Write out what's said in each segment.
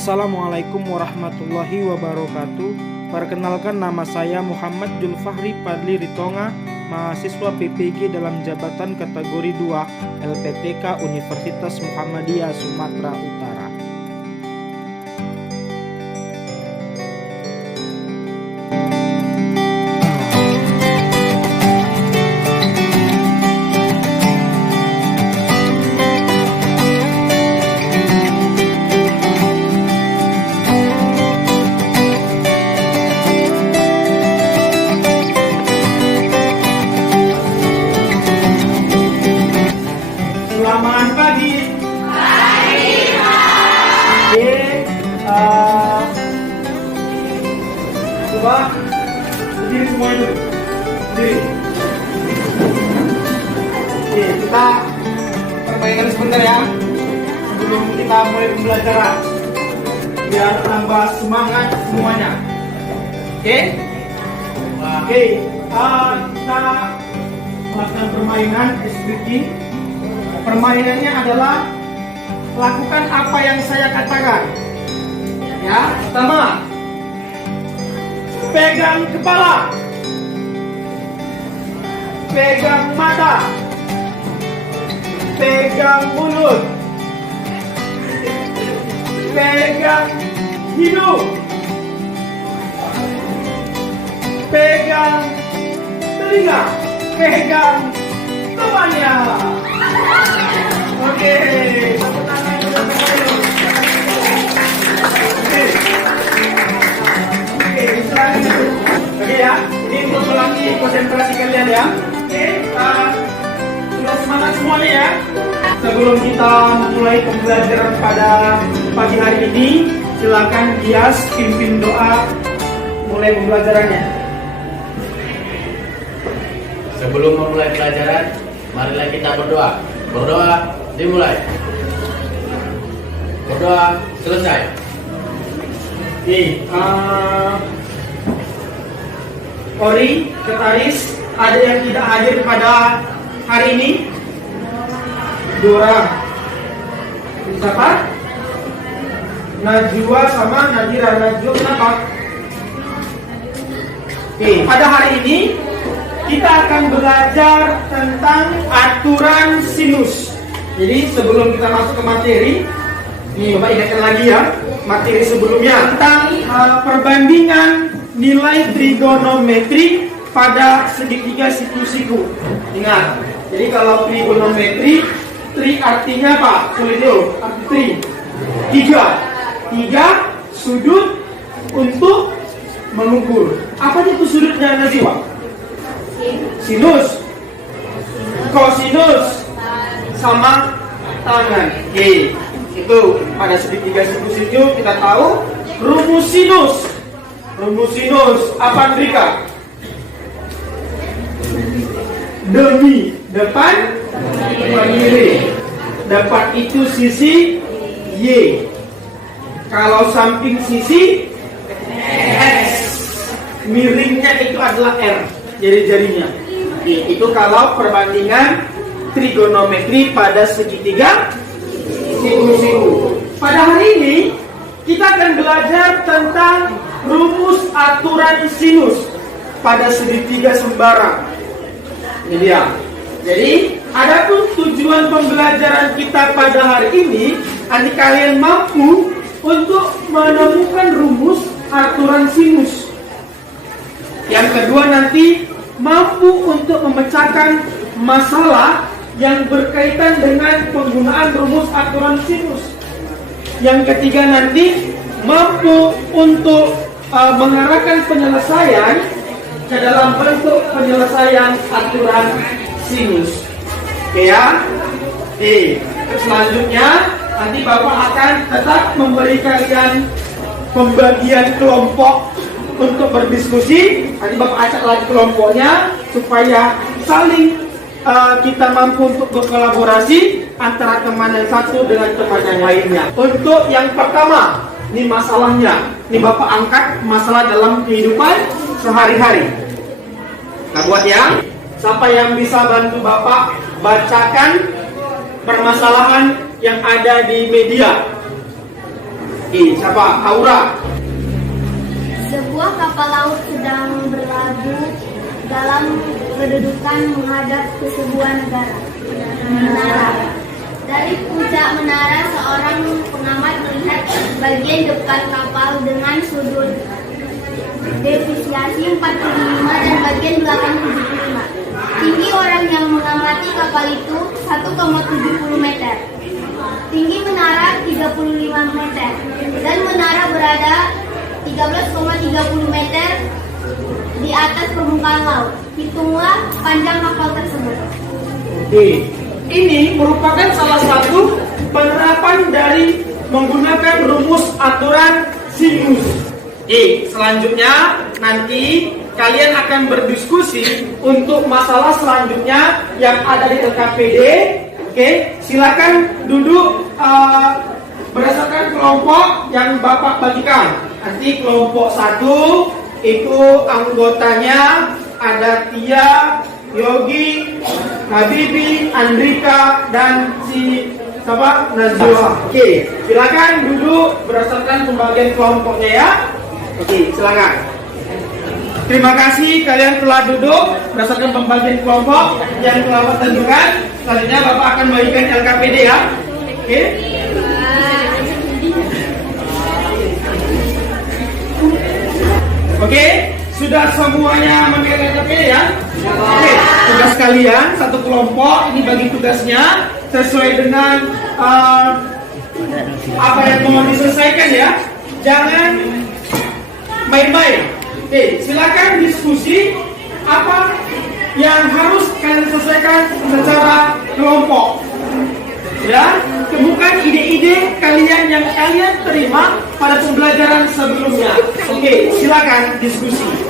Assalamualaikum warahmatullahi wabarakatuh. Perkenalkan, nama saya Muhammad Julfahri Padli Ritonga, mahasiswa PPG dalam jabatan kategori 2 LPTK Universitas Muhammadiyah Sumatera Utara. Selamat pagi. Pagi, Pak. Oke, coba berdiri semua itu. Berdiri. Oke, kita perbaikan sebentar ya sebelum kita mulai pembelajaran, biar tambah semangat semuanya. Oke? Oke, kita melakukan permainan SBQ. Permainannya adalah lakukan apa yang saya katakan. Ya, pertama, pegang kepala, pegang mata, pegang mulut, pegang hidung, pegang telinga, pegang temannya. Oke, tepuk tangan dulu. Oke, misalnya. Oke ya, ini untuk melatih konsentrasi kalian ya. Oke, sudah semangat semuanya ya. Sebelum kita memulai pembelajaran pada pagi hari ini, silakan Gias pimpin doa mulai pembelajarannya. Sebelum memulai pelajaran, marilah kita berdoa. Berdoa dimulai. Berdoa selesai. Ori, Ketaris, ada yang tidak hadir pada hari ini? Dora, siapa? Najwa sama Nadira. Najwa kenapa? Pada hari ini kita akan belajar tentang aturan sinus. Jadi sebelum kita masuk ke materi, ini Bapak ingatkan lagi ya, materi sebelumnya tentang perbandingan nilai trigonometri pada segitiga siku-siku. Ingat, jadi kalau trigonometri, tri artinya apa? Solido, arti tri. Tiga sudut untuk mengukur. Apa itu sudutnya, Najwa? Sinus, kosinus, sama tangan. Oke, itu pada segitiga siku-siku kita tahu rumus sinus. Rumus sinus apa, Andrika? Demi depan, kiri. Depan itu sisi Y. Kalau samping sisi X. Miringnya itu adalah R. Jari-jarinya. Itu kalau perbandingan trigonometri pada segitiga siku-siku. Pada hari ini kita akan belajar tentang rumus aturan sinus pada segitiga sembarang. Ini dia. Jadi, adapun tujuan pembelajaran kita pada hari ini, nanti kalian mampu untuk menemukan rumus aturan sinus. Yang kedua nanti mampu untuk memecahkan masalah yang berkaitan dengan penggunaan rumus aturan sinus. Yang ketiga nanti mampu untuk mengarahkan penyelesaian ke dalam bentuk penyelesaian aturan sinus. Oke ya. Selanjutnya nanti Bapak akan tetap memberi kalian pembagian kelompok untuk berdiskusi. Nanti Bapak acak lagi kelompoknya supaya saling kita mampu untuk berkolaborasi antara teman yang satu dengan teman yang lainnya. Untuk yang pertama, ini masalahnya. Ini Bapak angkat masalah dalam kehidupan sehari-hari. Nah, buat siapa yang bisa bantu Bapak bacakan permasalahan yang ada di media. Siapa? Aura. Sebuah kapal laut sedang berlabuh dalam kedudukan menghadap ke sebuah menara. Dari puncak menara, seorang pengamat melihat bagian depan kapal dengan sudut defisiasi 45 dan bagian belakang 75. Tinggi orang yang mengamati kapal itu 1,70 meter. Tinggi menara 35 meter. Dan menara berada 13,30 meter di atas permukaan laut. Hitunglah panjang kapal tersebut. Ini merupakan salah satu penerapan dari menggunakan rumus aturan sinus. Selanjutnya nanti kalian akan berdiskusi untuk masalah selanjutnya yang ada di LKPD. Silakan duduk berdasarkan kelompok yang Bapak bagikan. Nanti kelompok 1 itu anggotanya ada Tia, Yogi, Habibi, Andrika, dan si siapa? Najwa. Silakan duduk berdasarkan pembagian kelompoknya ya. Silakan. Terima kasih kalian telah duduk berdasarkan pembagian kelompok yang telah Bapak tentukan. Selanjutnya Bapak akan bagikan LKPD ya. Sudah semuanya memiliki LKPD ya? Tugas kalian satu kelompok ini bagi tugasnya sesuai dengan apa yang mau diselesaikan ya. Jangan main-main. Silakan diskusi apa yang harus kalian selesaikan secara kelompok. Ya, bukan ide-ide kalian yang kalian terima pada pembelajaran sebelumnya. Silakan diskusi.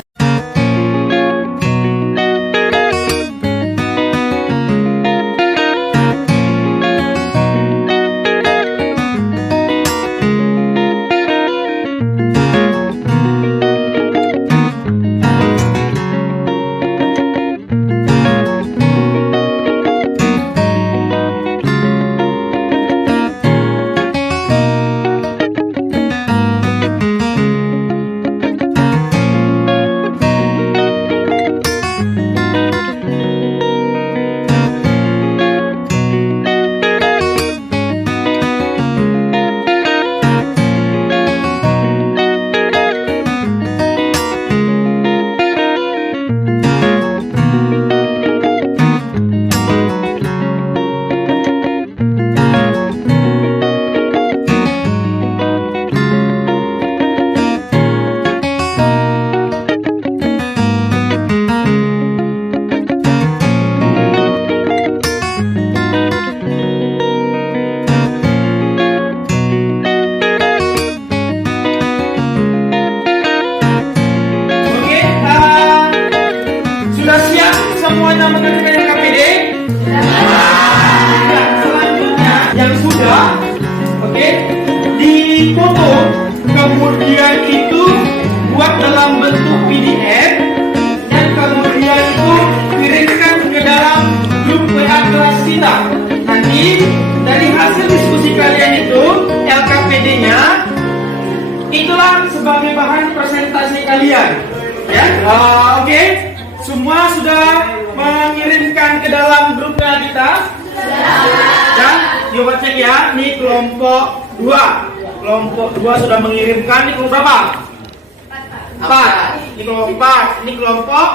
Semuanya mengerjakan LKPD? Selanjutnya yang sudah, dipoto, kemudian itu buat dalam bentuk PDF dan kemudian itu kirimkan ke dalam grup WA kelas kita. Nanti dari hasil diskusi kalian itu LKPD-nya itulah sebagai bahan presentasi kalian. Ya, semua sudah mengirimkan ke dalam grup kita. Dan coba cek ya, ini kelompok 2. Kelompok 2 sudah mengirimkan. Ini kelompok berapa? 4. Ini kelompok 4. Ini kelompok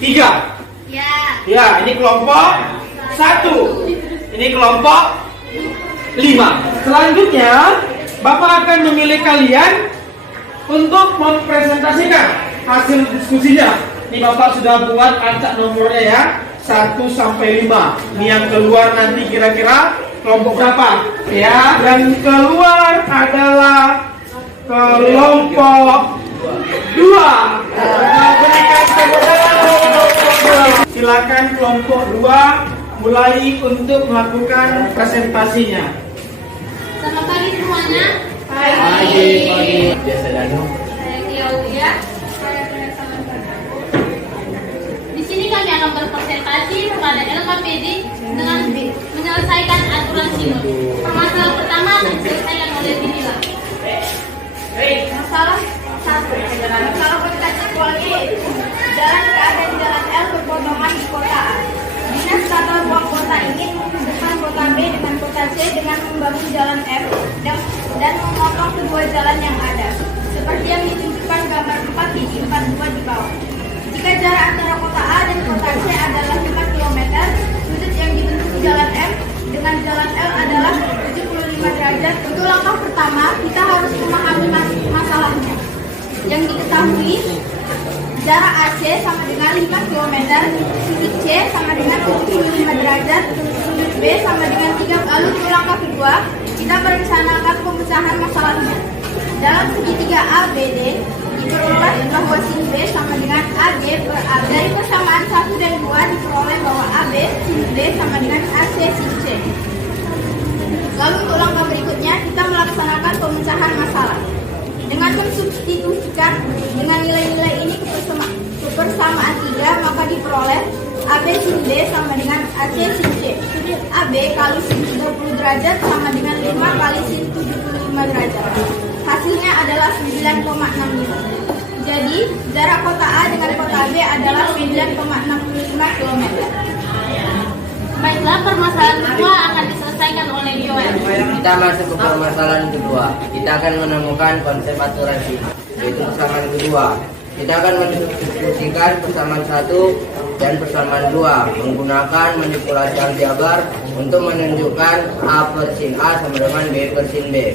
3. Ya, ini kelompok 1. Ini kelompok 5. Selanjutnya Bapak akan memilih kalian untuk mempresentasikan hasil diskusinya. Ini Bapak sudah buat acak nomornya ya, 1 sampai 5. Ini yang keluar nanti kira-kira kelompok berapa? Ya, yang keluar adalah kelompok 2. Silakan kelompok 2 mulai untuk melakukan presentasinya. Selamat pagi semuanya. Pagi. Biasa Danu. Saya Claudia. Di sini kami akan berpresentasi kepada LKPD dengan menyelesaikan aturan sinus. Permasalahan pertama akan diselesaikan oleh Dinila. AC dengan membangun jalan F dan memotong kedua jalan yang ada, seperti yang ditunjukkan gambar 4 di 42 di bawah. Jika jarak antara kota A dan kota C adalah 5 km, sudut yang dibentuk jalan M dengan jalan L adalah 75 derajat. Untuk langkah pertama, kita harus memahami masalahnya. Yang diketahui, jarak AC sama dengan 5 km, sudut C sama dengan 75 derajat, sudut B sama dengan 3. Lalu untuk langkah kedua, kita merencanakan pemecahan masalahnya. Dalam segitiga ABD, diperoleh bahwa sin B sama dengan AG per AB. Dari persamaan 1 dan 2 diperoleh bahwa AB sin B sama dengan AC sin C. Lalu untuk langkah berikutnya, kita melaksanakan pemecahan masalah. Dengan mensubstitusikan dengan nilai-nilai ini ke persamaan 3, maka diperoleh AB sin B sama dengan AC sin C. Sudut AB kali sin 30 derajat sama dengan 5 kali sin 75 derajat. Hasilnya adalah 9,65. Jadi, jarak kota A dengan kota B adalah 9,65 km. Baiklah, permasalahan kedua akan diselesaikan oleh Joel. Kita masuk ke permasalahan kedua. Kita akan menemukan konsep akurasi, yaitu persamaan kedua. Kita akan mendiskusikan persamaan 1 dan persamaan 2 menggunakan manipulasi aljabar untuk menunjukkan A per sin A sama dengan B per sin B.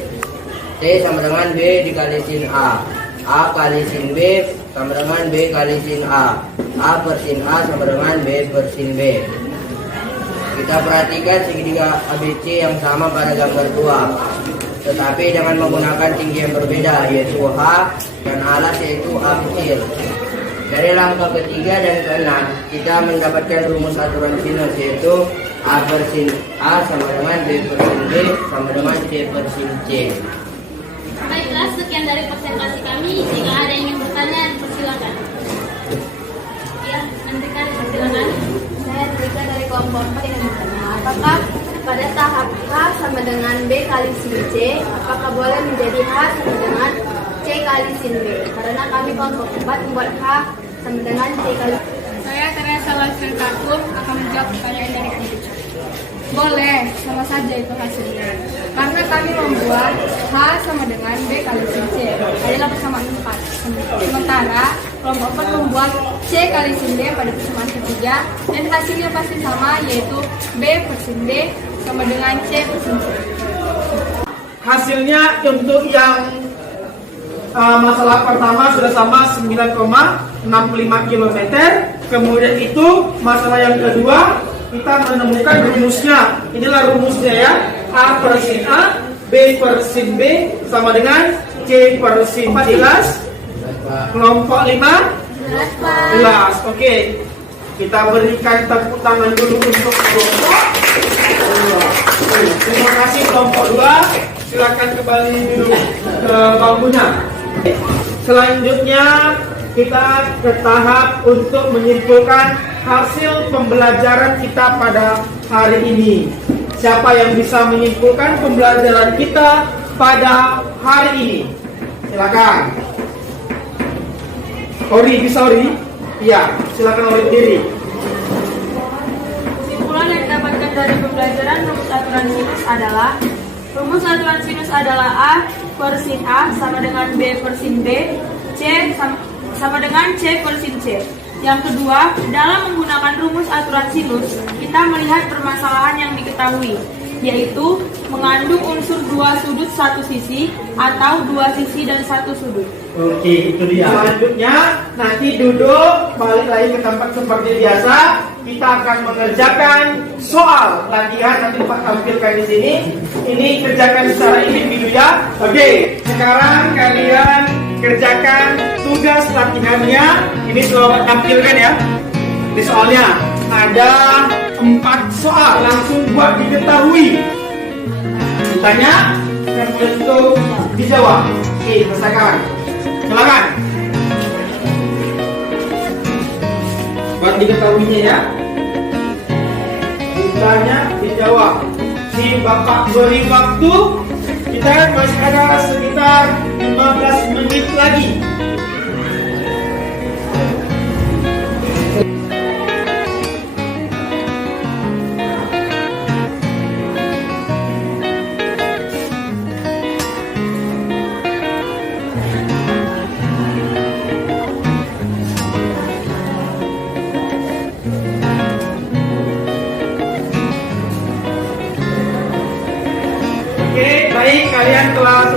C sama dengan B dikali sin A. A kali sin B sama dengan B kali sin A. A per sin A sama dengan B per sin B. Kita perhatikan segitiga ABC yang sama pada gambar 2, tetapi dengan menggunakan tinggi yang berbeda, yaitu H dan alas yaitu A kecil. Dari langkah ketiga dan keenam, kita mendapatkan rumus aturan sinus, yaitu A per sin A sama dengan B per sin B sama dengan C per sin C. Baiklah, sekian dari presentasi kami. Jika ada yang ingin bertanya, persilakan. Ya, Andrika, persilakan. Saya Andrika dari kelompok 4 yang bertanya, apakah pada tahap H sama dengan B kali sin C, apakah boleh menjadi H sama dengan C kali sin B? Karena kami kelompok 4 membuat H sama dengan C kali. Saya Teresa Lasren Katur akan menjawab pertanyaan dari Andrika. Boleh, sama saja itu hasilnya. Karena kami membuat H sama dengan B kali sin C adalah persamaan 4. Sementara kelompok 4 membuat C kali sin B pada persamaan ketiga dan hasilnya pasti sama, yaitu B per sin D sama dengan C per sin C. Hasilnya untuk yang masalah pertama sudah sama 9,65 km. Kemudian itu masalah yang kedua kita menemukan rumusnya. Inilah rumusnya ya. A per sin A, B per sin B sama dengan C per sin C. Jelas? Kelompok 5? Jelas. Oke. Kita berikan tepuk tangan dulu untuk kelompok. Terima kasih kelompok 2. Silakan kembali dulu ke bangkunya. Selanjutnya kita ke tahap untuk menyimpulkan hasil pembelajaran kita pada hari ini. Siapa yang bisa menyimpulkan pembelajaran kita pada hari ini? Silakan. Ori, bisa Ori? Iya, silakan Ori diri. Kesimpulan yang didapatkan dari pembelajaran rumus aturan sinus adalah A per sin A sama dengan B per sin B, C sama dengan C per sin C. Yang kedua, dalam menggunakan rumus aturan sinus, kita melihat permasalahan yang diketahui, yaitu mengandung unsur dua sudut satu sisi atau dua sisi dan satu sudut. Oke, itu dia. Selanjutnya, nanti duduk, balik lagi ke tempat seperti biasa. Kita akan mengerjakan soal latihan, nanti Pak tampilkan di sini. Ini kerjakan secara individu ya. Oke, sekarang kalian kerjakan tugas latihannya. Ini selalu tampilkan ya. Di soalnya ada 4 soal, langsung buat diketahui. Ditanya dan untuk dijawab. Oke, selesaikan. Silakan. Buat diketahuinya ya. Ditanya, dijawab. Si Bapak beri waktu. Kita masih ada sekitar 15 menit lagi.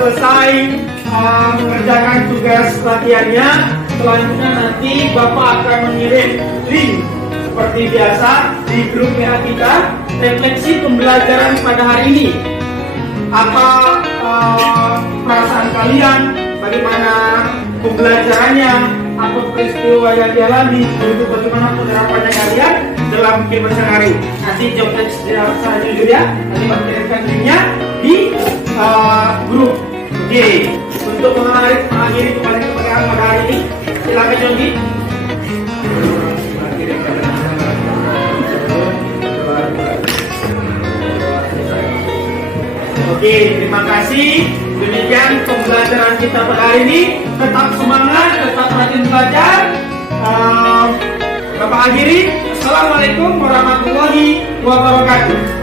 selesai mengerjakan tugas latihannya, selanjutnya nanti Bapak akan mengirim link seperti biasa di grup WA kita, refleksi pembelajaran pada hari ini. Apa perasaan kalian, bagaimana pembelajarannya, apa peristiwa yang dialami, untuk bagaimana penerapannya kalian dalam kehidupan sehari. Nanti job text selanjutnya nanti Bapak kirimkan linknya di grup. Oke, untuk mengakhiri kepada hari ini, silakan Jonggi. Oke, terima kasih. Demikian pembelajaran kita pada hari ini. Tetap semangat, tetap rajin belajar. Bapak akhiri. Assalamualaikum warahmatullahi wabarakatuh.